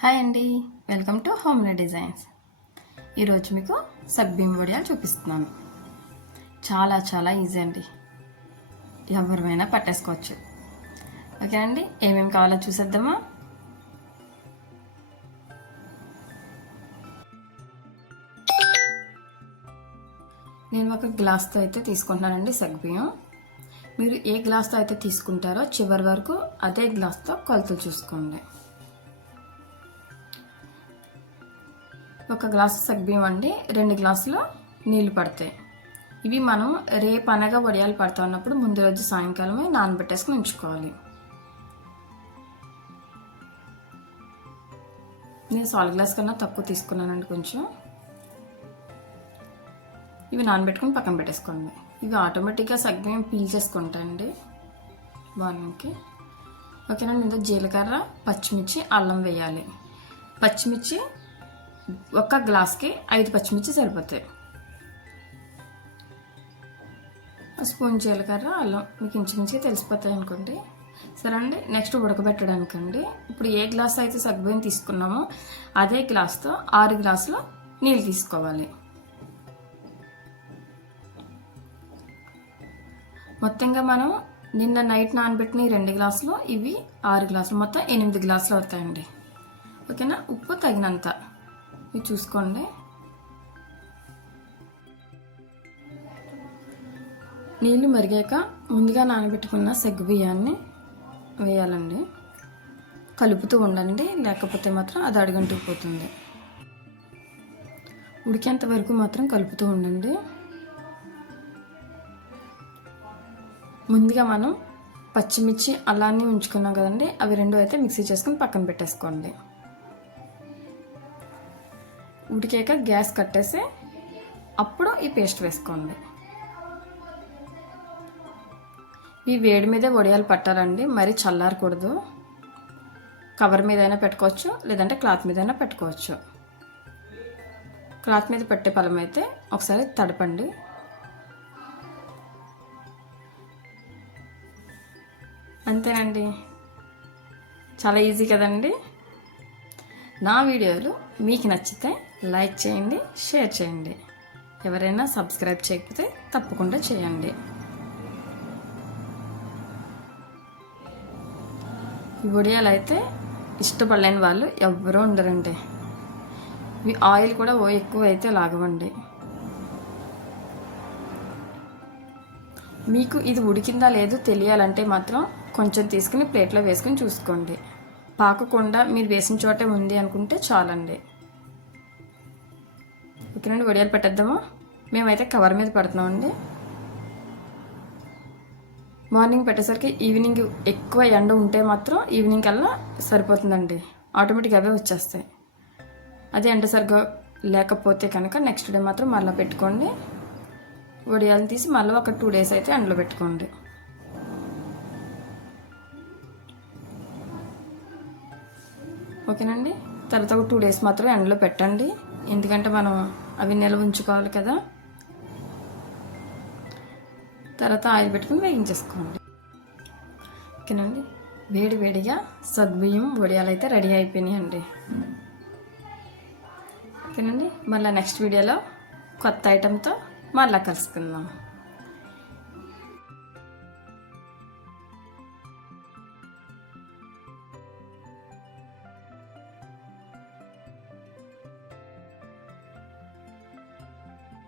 Hi అండి, welcome to homely designs. ఈరోజు మీకు సగ్బియ్యం వడియాలు చూపిస్తున్నాను. చాలా చాలా ఈజీ అండి, ఎవరిమైనా పట్టేసుకోవచ్చు. ఓకే అండి, ఏమేమి కావాలో చూసేద్దామా? నేను ఒక గ్లాస్తో అయితే తీసుకుంటున్నానండి సగ్బియ్యం. మీరు ఏ గ్లాస్తో అయితే తీసుకుంటారో చివరి వరకు అదే గ్లాస్తో కొలతలు చూసుకోండి. ఒక గ్లాసు సగ్బియ్యం అండి 2 గ్లాసులు నీళ్లు పడతాయి. ఇవి మనం రేపు అనగా వడియాలు పడతా ఉన్నప్పుడు ముందు రోజు సాయంకాలమే నానబెట్టేసుకుని ఉంచుకోవాలి. నేను సాల్ గ్లాస్ కన్నా తక్కువ తీసుకున్నానండి కొంచెం. ఇవి నానబెట్టుకుని పక్కన పెట్టేసుకోండి. ఇవి ఆటోమేటిక్గా సగ్బియ్యం పీల్చేసుకుంటాయండి మార్నింగ్కి. ఓకేనండి, ఇందులో జీలకర్ర, పచ్చిమిర్చి, అల్లం వేయాలి. పచ్చిమిర్చి ఒక గ్లాస్కి 5 పచ్చిమిర్చి సరిపోతాయి. స్పూన్ జీలకర్ర, అల్లం మీకు ఇంచుమించుగా తెలిసిపోతాయి అనుకోండి. సరే అండి, నెక్స్ట్ ఉడకబెట్టడానికండి ఇప్పుడు ఏ గ్లాస్ అయితే సగ్బియ్యం తీసుకున్నామో అదే గ్లాస్తో 6 గ్లాసులు నీళ్ళు తీసుకోవాలి. మొత్తంగా మనం నిన్న నైట్ నానబెట్టిన 2 గ్లాసులు, ఇవి 6 గ్లాసులు, మొత్తం 8 గ్లాసులు అవుతాయండి. ఓకేనా, ఉప్పు తగినంత ఇది చూసుకోండి. నీళ్ళు మరిగాక ముందుగా నానబెట్టుకున్న సగ్గుబియ్యాన్ని వేయాలండి. కలుపుతూ ఉండండి, లేకపోతే మాత్రం అది అడుగంటుకుపోతుంది. ఉడికేంత వరకు మాత్రం కలుపుతూ ఉండండి. ముందుగా మనం పచ్చిమిర్చి అల్లాన్ని ఉంచుకున్నాం కదండి, అవి 2 అయితే మిక్సీ చేసుకుని పక్కన పెట్టేసుకోండి. ఉడికాక గ్యాస్ కట్టేసి అప్పుడు ఈ పేస్ట్ వేసుకోండి. ఈ వేడి మీదే వడియాలు పట్టాలండి, మరి చల్లారకూడదు. కవర్ మీద అయినా పెట్టుకోవచ్చు, లేదంటే క్లాత్ మీద అయినా పెట్టుకోవచ్చు. క్లాత్ మీద పెట్టే పలం అయితే ఒకసారి తడపండి. అంతేనండి, చాలా ఈజీ కదండి. నా వీడియోలు మీకు నచ్చితే లైక్ చేయండి, షేర్ చేయండి. ఎవరైనా సబ్స్క్రైబ్ చేయకపోతే తప్పకుండా చేయండి. ఈ వడియాలు అయితే ఇష్టపడలేని వాళ్ళు ఎవ్వరూ ఉండరండి. ఇవి ఆయిల్ కూడా ఎక్కువ అయితే లాగవండి. మీకు ఇది ఉడికిందా లేదో తెలియాలంటే మాత్రం కొంచెం తీసుకుని ప్లేట్లో వేసుకుని చూసుకోండి. పాకకుండా మీరు వేసిన చోటే ఉంది అనుకుంటే చాలండి. ఓకేనండి, వడియాలు పెట్టేద్దామా? మేమైతే కవర్ మీద పెడుతున్నామండి. మార్నింగ్ పెట్టేసరికి ఈవినింగ్ ఎక్కువ ఎండ ఉంటే మాత్రం ఈవినింగ్ కల్లా సరిపోతుందండి, ఆటోమేటిక్గా అవే వచ్చేస్తాయి. అదే ఎండ సరిగ్గా లేకపోతే కనుక నెక్స్ట్ డే మాత్రం మళ్ళీ పెట్టుకోండి. వడియాలు తీసి మళ్ళీ ఒక 2 డేస్ అయితే ఎండలో పెట్టుకోండి. ఓకేనండి, తర్వాత ఒక 2 డేస్ మాత్రం ఎండలో పెట్టండి, ఎందుకంటే మనం అవి నిల్వ ఉంచుకోవాలి కదా. తర్వాత ఆయిల్ పెట్టుకుని వేయించేసుకోండి. ఓకేనండి, వేడి వేడిగా సగ్బియ్యం వడియాలు అయితే రెడీ అయిపోయినాయండి. ఓకేనండి, మళ్ళీ నెక్స్ట్ వీడియోలో కొత్త ఐటెంతో మళ్ళీ కలుసుకుందాం.